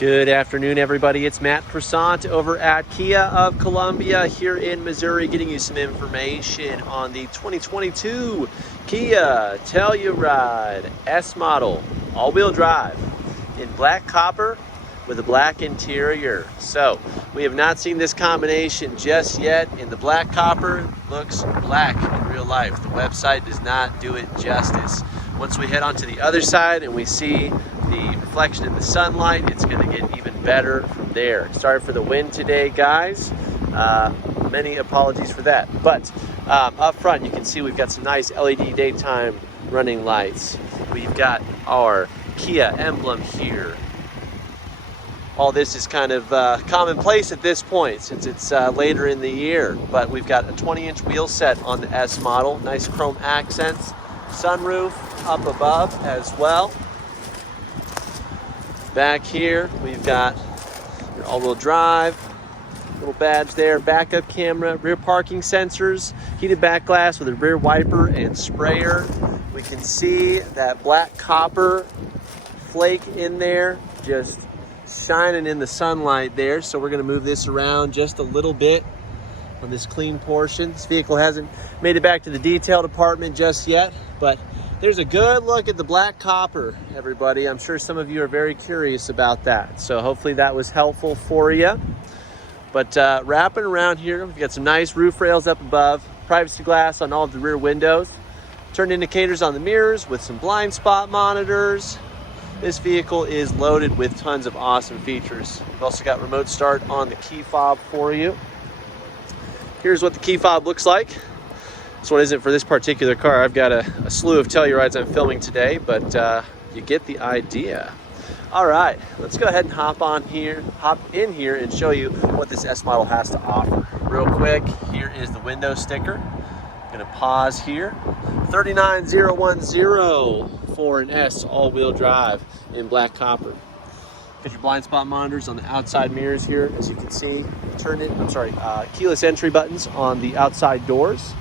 Good afternoon, everybody. It's Matt Croissant over at Kia of Columbia here in Missouri, getting you some information on the 2022 Kia Telluride S model, all-wheel drive in black copper with a black interior. So we have not seen this combination just yet. In the black copper, looks black in real life. The website does not do it justice. Once we head onto the other side and we see the reflection in the sunlight, it's going to get even better from there. Sorry for the wind today, guys. Many apologies for that. But up front, you can see we've got some nice LED daytime running lights. We've got our Kia emblem here. All this is kind of commonplace at this point since it's later in the year. But we've got a 20-inch wheel set on the S model. Nice chrome accents. Sunroof up above as well. Back here, we've got your all-wheel drive, little badge there, backup camera, rear parking sensors, heated back glass with a rear wiper and sprayer. We can see that black copper flake in there, just shining in the sunlight there. So we're gonna move this around just a little bit on this clean portion. This vehicle hasn't made it back to the detail department just yet, but there's a good look at the black copper, everybody. I'm sure some of you are very curious about that. So hopefully that was helpful for you. But wrapping around here, we've got some nice roof rails up above, privacy glass on all of the rear windows, turn indicators on the mirrors with some blind spot monitors. This vehicle is loaded with tons of awesome features. We've also got remote start on the key fob for you. Here's what the key fob looks like. This one isn't for this particular car. I've got a slew of Tellurides I'm filming today, but you get the idea. All right, let's go ahead and hop in here and show you what this S model has to offer. Real quick, here is the window sticker. I'm gonna pause here. 39010 for an S all-wheel drive in black copper. Got your blind spot monitors on the outside mirrors here, as you can see. Keyless entry buttons on the outside doors.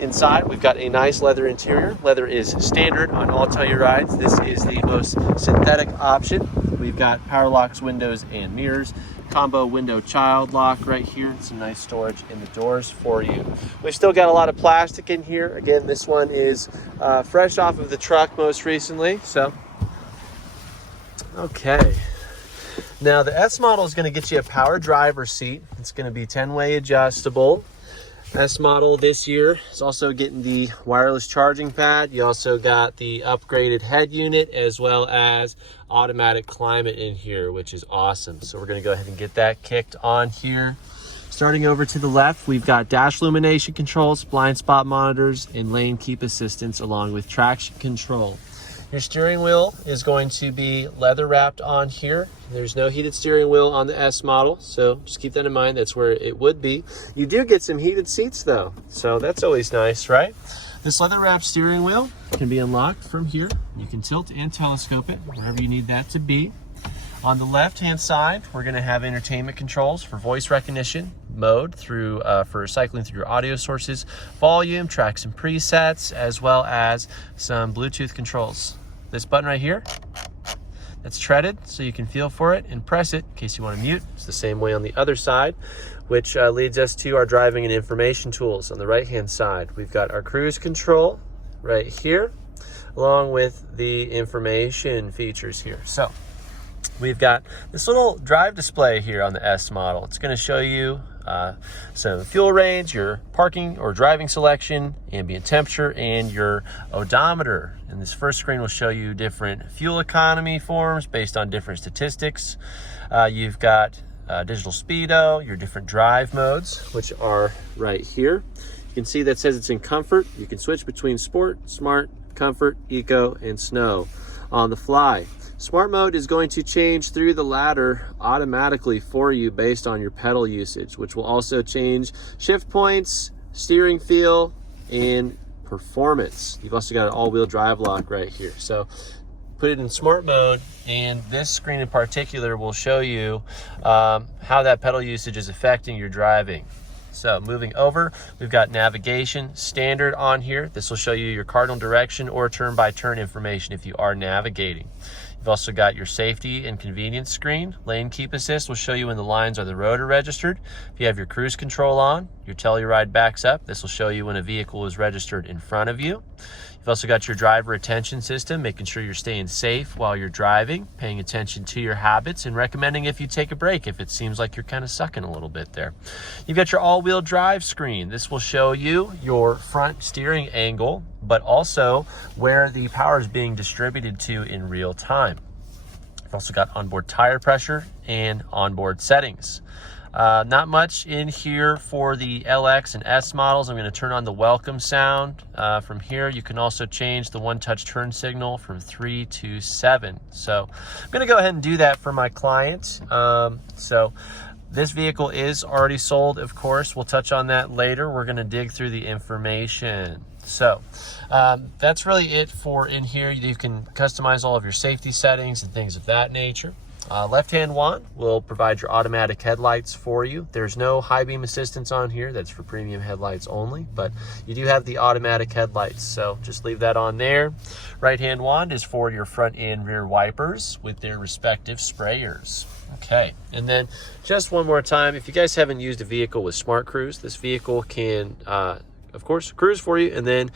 Inside, we've got a nice leather interior. Leather is standard on all Tellurides. This is the most synthetic option. We've got power locks, windows, and mirrors. Combo window child lock right here. Some nice storage in the doors for you. We've still got a lot of plastic in here. Again, this one is fresh off of the truck most recently. So, okay. Now, the S model is going to get you a power driver's seat. It's going to be 10-way adjustable. S model this year is also getting the wireless charging pad. You also got the upgraded head unit as well as automatic climate in here, which is awesome. So we're going to go ahead and get that kicked on here. Starting over to the left, we've got dash illumination controls, blind spot monitors, and lane keep assistance along with traction control. Your steering wheel is going to be leather wrapped on here. There's no heated steering wheel on the S model, so just keep that in mind. That's where it would be. You do get some heated seats though, so that's always nice, right? This leather wrapped steering wheel can be unlocked from here. You can tilt and telescope it wherever you need that to be. On the left-hand side, we're going to have entertainment controls for voice recognition mode for cycling through your audio sources, volume, tracks and presets, as well as some Bluetooth controls. This button right here, that's treaded, so you can feel for it and press it in case you want to mute. It's the same way on the other side, which leads us to our driving and information tools. On the right-hand side, we've got our cruise control right here, along with the information features here. So, we've got this little drive display here on the S model. It's going to show you some fuel range, your parking or driving selection, ambient temperature, and your odometer. And this first screen will show you different fuel economy forms based on different statistics. You've got digital speedo, your different drive modes, which are right here. You can see that says it's in comfort. You can switch between sport, smart, comfort, eco, and snow on the fly. Smart mode is going to change through the ladder automatically for you based on your pedal usage, which will also change shift points, steering feel, and performance. You've also got an all-wheel drive lock right here. So put it in smart mode, and this screen in particular will show you how that pedal usage is affecting your driving. So moving over, we've got navigation standard on here. This will show you your cardinal direction or turn-by-turn information if you are navigating. You've You've also got your safety and convenience screen. Lane keep assist will show you when the lines or the road are registered. If you have your cruise control on, your Telluride backs up. This will show you when a vehicle is registered in front of you. You've also got your driver attention system, making sure you're staying safe while you're driving, paying attention to your habits, and recommending if you take a break if it seems like you're kind of sucking a little bit there. You've got your all-wheel drive screen. This will show you your front steering angle, but also where the power is being distributed to in real time. You've also got onboard tire pressure and onboard settings. Not much in here for the LX and S models. I'm going to turn on the welcome sound. From here, you can also change the one-touch turn signal from 3 to 7. So I'm going to go ahead and do that for my client. So this vehicle is already sold, of course. We'll touch on that later. We're going to dig through the information. So that's really it for in here. You can customize all of your safety settings and things of that nature. Left-hand wand will provide your automatic headlights for you. There's no high beam assistance on here. That's for premium headlights only, but you do have the automatic headlights, so just leave that on there. Right-hand wand is for your front and rear wipers with their respective sprayers. Okay, and then just one more time, if you guys haven't used a vehicle with Smart Cruise, this vehicle can, of course, cruise for you, and then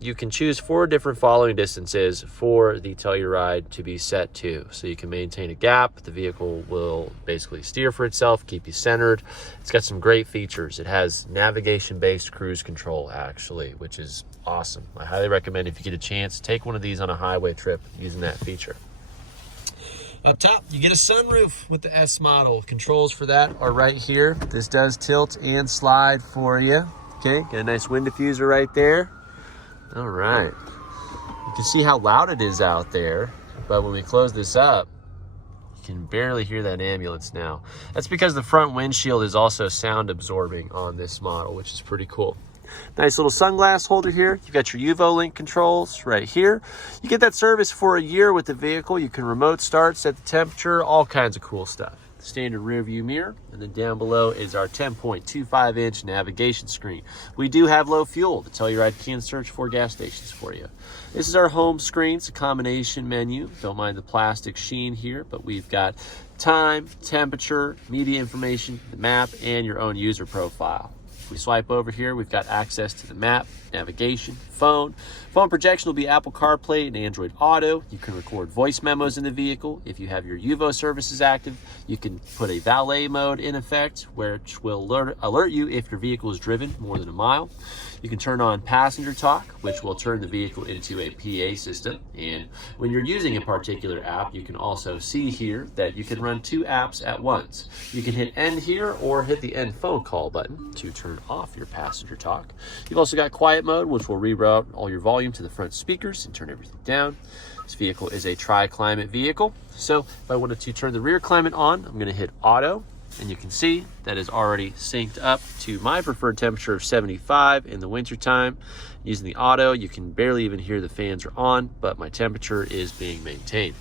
you can choose 4 different following distances for the Telluride to be set to. So you can maintain a gap. The vehicle will basically steer for itself, keep you centered. It's got some great features. It has navigation-based cruise control, actually, which is awesome. I highly recommend if you get a chance, take one of these on a highway trip using that feature. Up top, you get a sunroof with the S model. Controls for that are right here. This does tilt and slide for you. Okay, got a nice wind diffuser right there. All right, you can see how loud it is out there, but when we close this up, you can barely hear that ambulance now. That's because the front windshield is also sound absorbing on this model, which is pretty cool. Nice little sunglass holder here. You've got your UVO link controls right here. You get that service for a year with the vehicle. You can remote start, set the temperature, all kinds of cool stuff. Standard rear view mirror, and then down below is our 10.25 inch navigation screen. We do have low fuel. The Telluride can search for gas stations for you. This is our home screen. It's a combination menu. Don't mind the plastic sheen here, but we've got time, temperature, media information, the map, and your own user profile. If we swipe over here, we've got access to the map, navigation, phone. Phone projection will be Apple CarPlay and Android Auto. You can record voice memos in the vehicle. If you have your UVO services active, you can put a valet mode in effect, which will alert you if your vehicle is driven more than a mile. You can turn on passenger talk, which will turn the vehicle into a PA system. And when you're using a particular app, you can also see here that you can run 2 apps at once. You can hit end here or hit the end phone call button to turn off your passenger talk. You've also got quiet mode, which will reroute all your volume to the front speakers and turn everything down. This vehicle is a tri-climate vehicle. So if I wanted to turn the rear climate on, I'm going to hit auto. And you can see that is already synced up to my preferred temperature of 75 in the wintertime. Using the auto, you can barely even hear the fans are on, but my temperature is being maintained.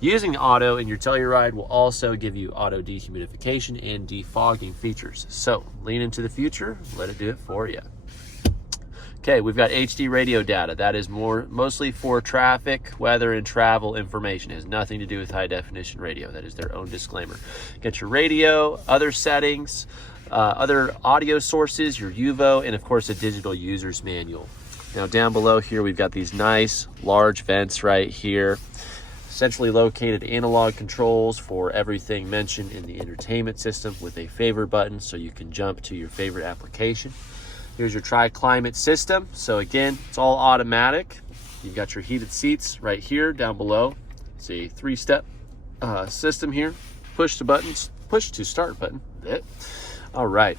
Using the auto in your Telluride will also give you auto dehumidification and defogging features. So lean into the future, let it do it for you. Okay, we've got HD radio data. That is mostly for traffic, weather, and travel information. It has nothing to do with high definition radio. That is their own disclaimer. Get your radio, other settings, other audio sources, your UVO, and of course a digital user's manual. Now down below here, we've got these nice large vents right here. Centrally located analog controls for everything mentioned in the entertainment system with a favorite button so you can jump to your favorite application. Here's your tri-climate system. So again, it's all automatic. You've got your heated seats right here down below. It's a 3-step system here. Push to start button. All right.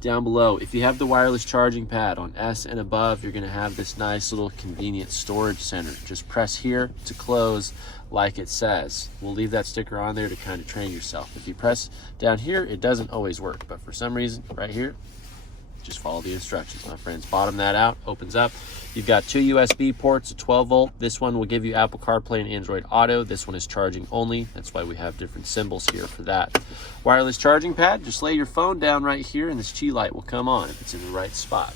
Down below, if you have the wireless charging pad on S and above, you're going to have this nice little convenient storage center. Just press here to close like it says. We'll leave that sticker on there to kind of train yourself. If you press down here, it doesn't always work, but for some reason right here, just follow the instructions, my friends. Bottom that out, opens up. You've got 2 USB ports, a 12 volt. This one will give you Apple CarPlay and Android Auto. This one is charging only. That's why we have different symbols here for that. Wireless charging pad, just lay your phone down right here and this Qi light will come on if it's in the right spot.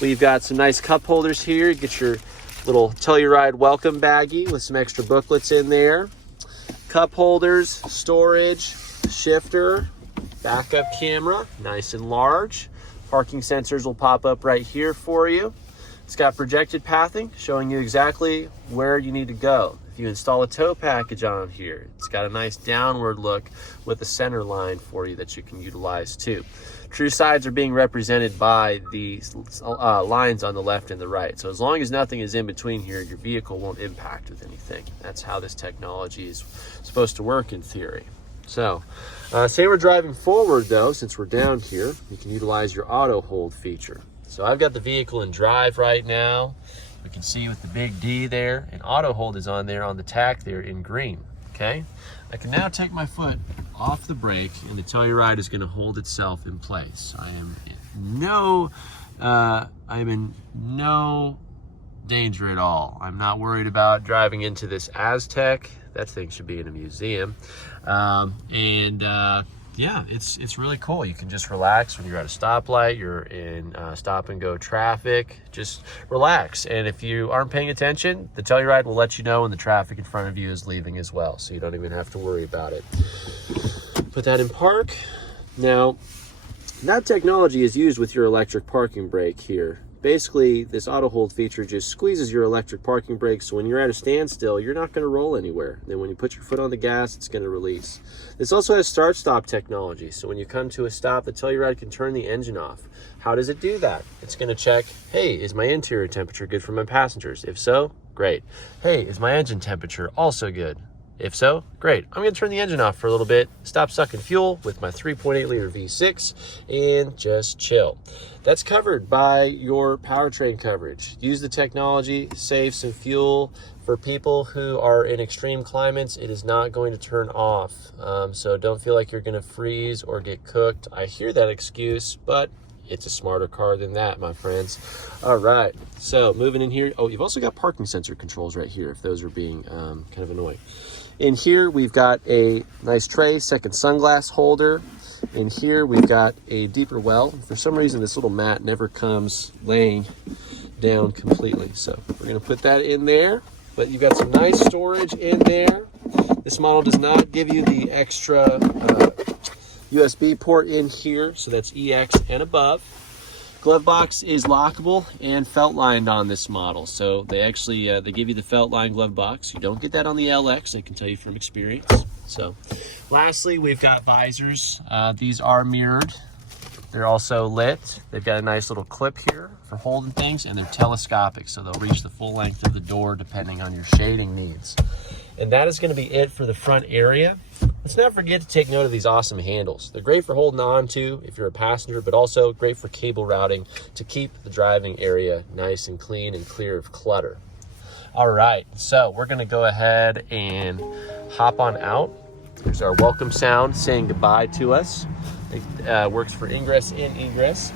We've got some nice cup holders here. You get your Little Telluride welcome baggie with some extra booklets in there. Cup holders, storage, shifter, backup camera, nice and large. Parking sensors will pop up right here for you. It's got projected pathing, showing you exactly where you need to go. If you install a tow package on here, it's got a nice downward look with a center line for you that you can utilize too. True sides are being represented by the lines on the left and the right. So as long as nothing is in between here, your vehicle won't impact with anything. That's how this technology is supposed to work in theory. So say we're driving forward though, since we're down here, you can utilize your auto hold feature. So I've got the vehicle in drive right now. We can see with the big D there, and auto hold is on there on the tack there in green, okay? I can now take my foot off the brake and the Telluride is gonna hold itself in place. I am in no danger at all. I'm not worried about driving into this Aztec. That thing should be in a museum. Yeah, it's really cool. You can just relax when you're at a stoplight, you're in stop and go traffic, just relax. And if you aren't paying attention, the Telluride will let you know when the traffic in front of you is leaving as well, so you don't even have to worry about it. Put that in park. Now, that technology is used with your electric parking brake here. Basically, this auto hold feature just squeezes your electric parking brake, so when you're at a standstill, you're not going to roll anywhere. Then when you put your foot on the gas, it's going to release. This also has start-stop technology, so when you come to a stop, the Telluride can turn the engine off. How does it do that? It's going to check, hey, is my interior temperature good for my passengers? If so, great. Hey, is my engine temperature also good? If so, great. I'm gonna turn the engine off for a little bit, stop sucking fuel with my 3.8 liter V6, and just chill. That's covered by your powertrain coverage. Use the technology, save some fuel. For people who are in extreme climates, it is not going to turn off. So don't feel like you're gonna freeze or get cooked. I hear that excuse, but it's a smarter car than that, my friends. All right, so moving in here. Oh, you've also got parking sensor controls right here if those are being kind of annoying. In here, we've got a nice tray, second sunglass holder. In here, we've got a deeper well. For some reason, this little mat never comes laying down completely. So we're gonna put that in there, but you've got some nice storage in there. This model does not give you the extra USB port in here, so that's EX and above. Glove box is lockable and felt lined on this model. So they actually, they give you the felt line glove box. You don't get that on the LX, I can tell you from experience. So lastly, we've got visors. These are mirrored. They're also lit. They've got a nice little clip here for holding things, and they're telescopic, so they'll reach the full length of the door depending on your shading needs. And that is gonna be it for the front area. Let's not forget to take note of these awesome handles. They're great for holding on to if you're a passenger, but also great for cable routing to keep the driving area nice and clean and clear of clutter. All right, so we're gonna go ahead and hop on out. Here's our welcome sound saying goodbye to us. It works for ingress and egress.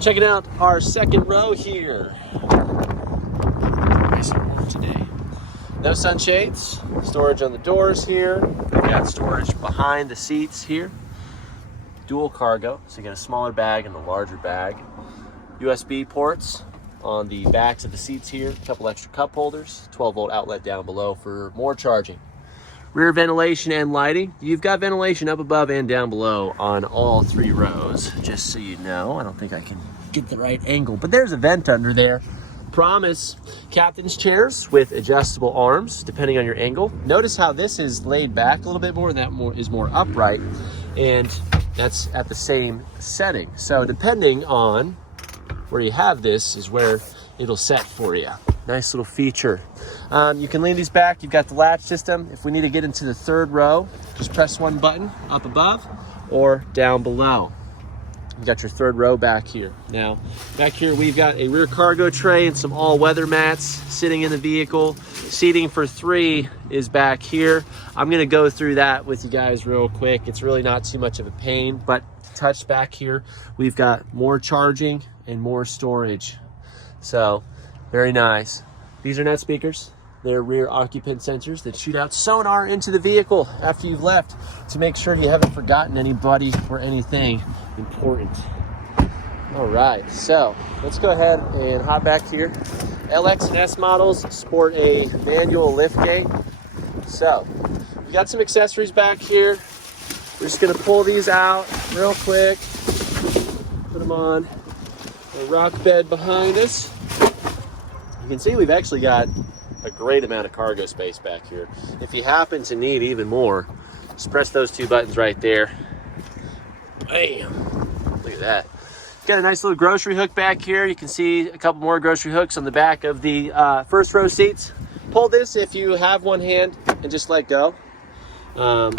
Checking out our second row here. Nice and warm today. No sunshades, storage on the doors here. We've got storage behind the seats here. Dual cargo, so you get a smaller bag and a larger bag. USB ports on the backs of the seats here. A couple extra cup holders, 12-volt outlet down below for more charging. Rear ventilation and lighting. You've got ventilation up above and down below on all three rows, just so you know. I don't think I can get the right angle, but there's a vent under there. Promise. Captain's chairs with adjustable arms depending on your angle. Notice how this is laid back a little bit more, and that is more upright, and that's at the same setting. So depending on where you have this is where it'll set for you. Nice little feature. You can lean these back. You've got the latch system. If we need to get into the third row, just press one button up above or down below. You got your third row back here. Now, back here we've got a rear cargo tray and some all-weather mats sitting in the vehicle. Seating for 3 is back here. I'm gonna go through that with you guys real quick. It's really not too much of a pain, but touch back here, we've got more charging and more storage. So, very nice. These are not speakers. They're rear occupant sensors that shoot out sonar into the vehicle after you've left to make sure you haven't forgotten anybody or anything important. All right, so let's go ahead and hop back here. LX and S models sport a manual lift gate. So we got some accessories back here. We're just gonna pull these out real quick, put them on the rock bed behind us. You can see we've actually got a great amount of cargo space back here. If you happen to need even more, just press those two buttons right there. Bam, look at that. Got a nice little grocery hook back here. You can see a couple more grocery hooks on the back of the first row seats. Pull this if you have one hand and just let go. A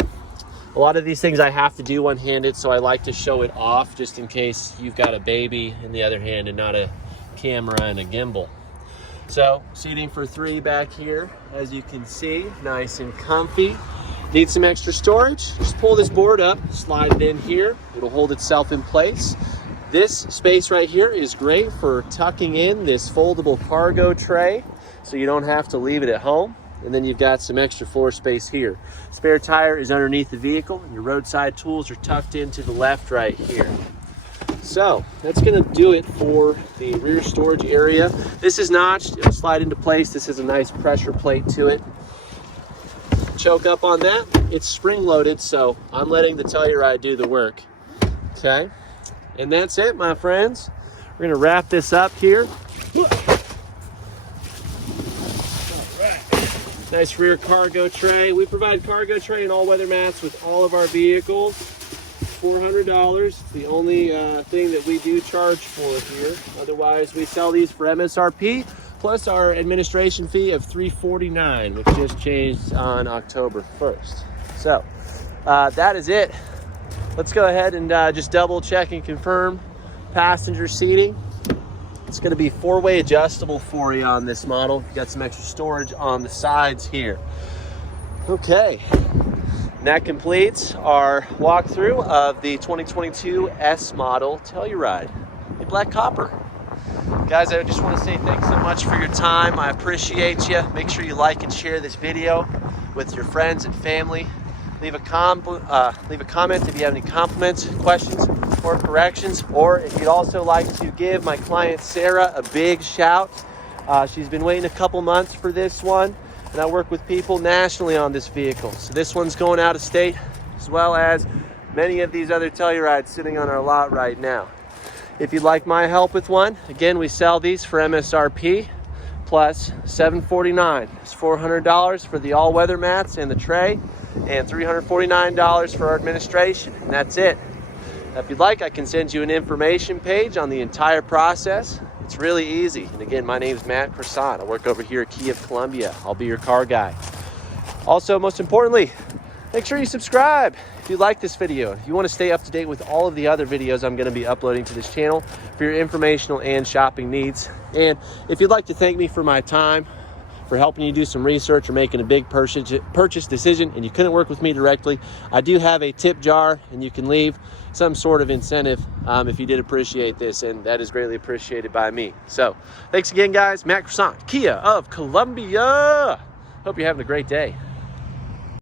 lot of these things I have to do one-handed, so I like to show it off just in case you've got a baby in the other hand and not a camera and a gimbal. So seating for 3 back here, as you can see, nice and comfy. Need some extra storage? Just pull this board up, slide it in here. It'll hold itself in place. This space right here is great for tucking in this foldable cargo tray, so you don't have to leave it at home. And then you've got some extra floor space here. Spare tire is underneath the vehicle, and your roadside tools are tucked into the left right here. So that's gonna do it for the rear storage area. This is notched, it'll slide into place. This has a nice pressure plate to it. Choke up on that, it's spring loaded, so I'm letting the Telluride do the work, okay? And that's it, my friends. We're gonna wrap this up here. Nice rear cargo tray. We provide cargo tray and all-weather mats with all of our vehicles. $400. It's the only thing that we do charge for here. Otherwise, we sell these for MSRP, plus our administration fee of $349, which just changed on October 1st. So that is it. Let's go ahead and just double check and confirm passenger seating. It's going to be 4-way adjustable for you on this model. You got some extra storage on the sides here. Okay, and that completes our walkthrough of the 2022 S model Telluride in black copper. Guys, I just want to say thanks so much for your time. I appreciate you. Make sure you like and share this video with your friends and family. Leave a comment if you have any compliments, questions, or corrections, or if you'd also like to give my client Sarah a big shout. She's been waiting a couple months for this one, and I work with people nationally on this vehicle. So this one's going out of state, as well as many of these other Tellurides sitting on our lot right now. If you'd like my help with one, again, we sell these for MSRP plus $749. It's $400 for the all-weather mats and the tray, and $349 for our administration, and that's it. Now, if you'd like, I can send you an information page on the entire process. It's really easy. And again, my name is Matt Croissant. I work over here at Kia of Columbia. I'll be your car guy. Also, most importantly, make sure you subscribe if you like this video. If you want to stay up to date with all of the other videos I'm going to be uploading to this channel for your informational and shopping needs. And if you'd like to thank me for my time, for helping you do some research or making a big purchase decision and you couldn't work with me directly, I do have a tip jar, and you can leave some sort of incentive if you did appreciate this, and that is greatly appreciated by me. So thanks again, guys. Matt Croissant, Kia of Columbia. Hope you're having a great day.